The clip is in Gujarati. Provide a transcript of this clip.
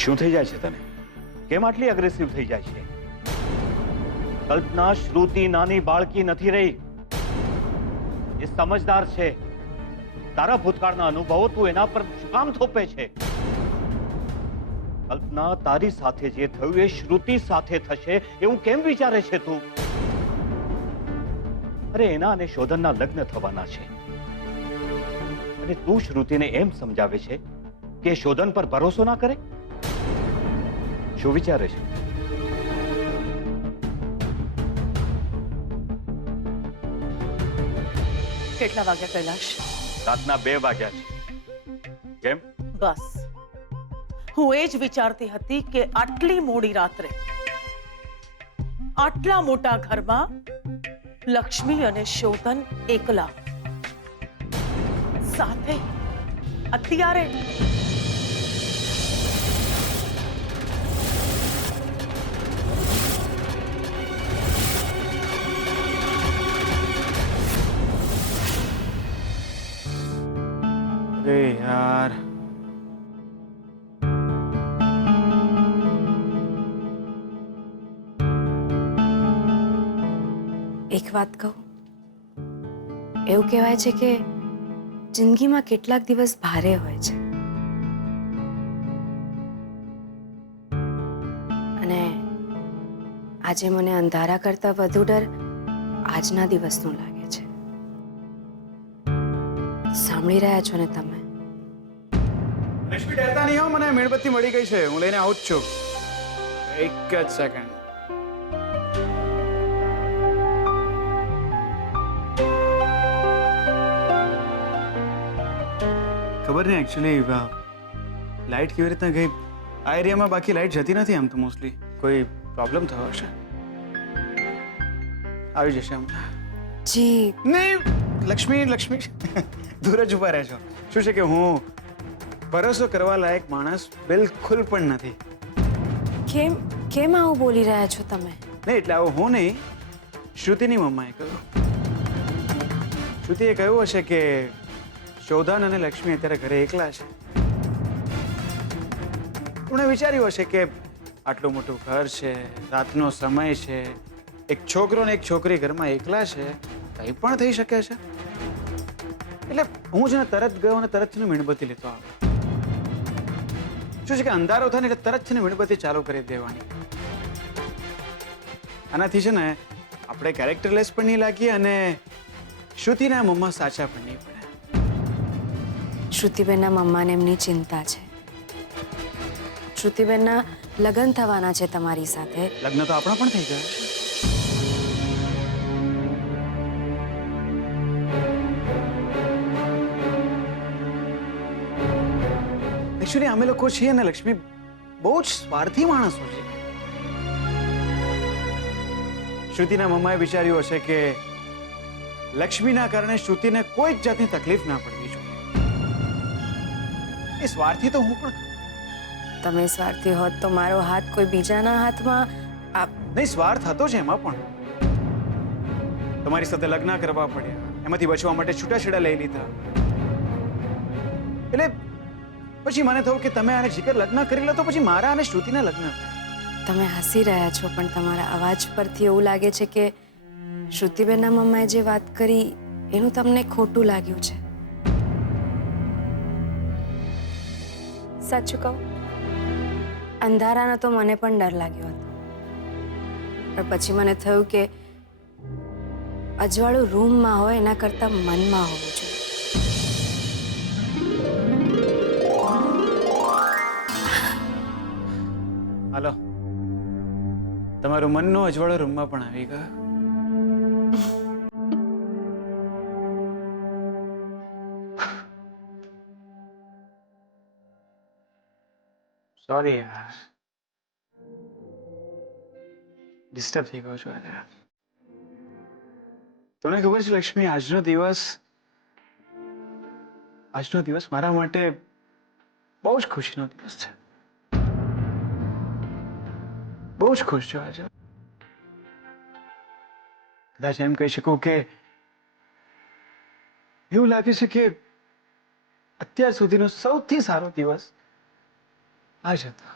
શું થઈ જાય છે તને? કેમ આટલી અગ્રેસિવ થઈ જાય છે? કલ્પના, શ્રુતિ નાની બાળકી નથી રહી, એ સમજદાર છે. તારા ભૂતકાળના અનુભવો તું એના પર શું કામ થોપે છે? કલ્પના, તારી સાથે જે થયું એ શ્રુતિ સાથે થશે એવું કેમ વિચારે છે તું? અરે એના અને શોધનના લગ્ન થવાના છે અને તું શ્રુતિને એમ સમજાવે છે કે શોધન પર ભરોસો ના કરે. શું વિચારે છે? કેટલા વાગ્યા કૈલાશ? રાતના 2 વાગ્યા છે. કેમ? બસ હું એ જ વિચારતી હતી કે આટલી મોડી રાત્રે આટલા મોટા ઘરમાં લક્ષ્મી અને શોધન એકલા સાથે અત્યારે अरे यार એક વાત કહું, એવું કહેવાય છે કે જિંદગીમાં કેટલાક દિવસ ભારે હોય છે અને આજે મને અંધારા કરતા વધુ ડર આજના દિવસનો લાગે છે. સાંભળી રહ્યા છો ને તમે? લક્ષ્મી ડરતા નહીં હો, મને મીણબત્તી મળી ગઈ છે, હું લઈને આવું જ છું. એક જ સેકન્ડ. ખબર નહીં એકચ્યુઅલી લાઇટ કેવી રીતના ગઈ આ એરિયામાં. બાકી લાઇટ જતી નથી આમ તો મોસ્ટલી. કોઈ પ્રોબ્લેમ થયો હશે. આવી જશે હમણાં. જી નહીં લક્ષ્મી, લક્ષ્મી દૂર જ ઉભા રહેજો. શું છે કે હું ભરોસો કરવા લાયક માણસ બિલકુલ પણ નથી. કેમ કેમ આવું બોલી રહ્યા છો તમે? નહીં એટલે આવું હું નહીં, શ્રુતિની મમ્માએ કહ્યું. શ્રુતિએ કહ્યું હશે કે શોધન અને લક્ષ્મી અત્યારે ઘરે એકલા છે. એમણે વિચાર્યું હશે કે આટલું મોટું ઘર છે, રાતનો સમય છે, એક છોકરો ને એક છોકરી ઘરમાં એકલા છે, કંઈ પણ થઈ શકે છે. એટલે હું છે ને તરત ગયો અને તરત છે ને મીણબત્તી લેતો આવ્યો. શું છે કે અંધારો થાય ને એટલે તરત છે ને મીણબત્તી ચાલુ કરી દેવાની. આનાથી છે ને આપણે કેરેક્ટરલેસ પણ નહીં લાગીએ અને શ્રુતિના મમ્મા સાચા પણ નહીં પડે. શ્રુતિબેનના મમ્માને એમની ચિંતા છે. શ્રુતિબેનના લગ્ન થવાના છે તમારી સાથે. લગ્ન તો આપણા પણ થઈ ગયા છે. એકચ્યુઅલી અમે લોકો છીએ ને લક્ષ્મી બહુ જ સ્વાર્થી માણસો છે. શ્રુતિના મમ્માએ વિચાર્યું હશે કે લક્ષ્મીના કારણે શ્રુતિને કોઈ જ જાતની તકલીફ ના પડવી જોઈએ. એ સ્વાર્થી તો હું પણ. તમે સ્વાર્થી હોત તો મારો હાથ કોઈ બીજાના હાથમાં નહીં, સ્વાર્થ હતો છે એમાં પણ. તમારી સાથે લગ્ન કરવા પડ્યા, એમાંથી બચવા માટે છૂટાછેડા લઈ લીધા. એટલે પછી મને થયું કે તમે આને જીગર લગ્ન કરી લો તો પછી મારા અને શ્રુતિના લગ્ન થાય. તમે હસી રહ્યા છો પણ તમારા અવાજ પરથી એવું લાગે છે કે શ્રુતિબેનના મમ્માએ જે વાત કરી એનું તમને ખોટું લાગ્યું છે. સાચું કહું, અંધારાનો તો મને પણ ડર લાગ્યો હતો, પણ પછી મને થયું કે અજવાળું રૂમમાં હોય એના કરતાં મનમાં હોવું જોઈએ. હાલો, તમારું મનનો અજવાળો રૂમમાં પણ આવી ગયો. સોરી યાર, ડિસ્ટર્બ થઈ ગયો છું આજે. તને ખબર છે લક્ષ્મી, આજનો દિવસ મારા માટે બહુ જ ખુશીનો દિવસ છે. બહુ જ ખુશ છું આજે. કદાચ એમ કહી શકું કે એવું લાગે છે કે અત્યાર સુધીનો સૌથી સારો દિવસ આજ હતો.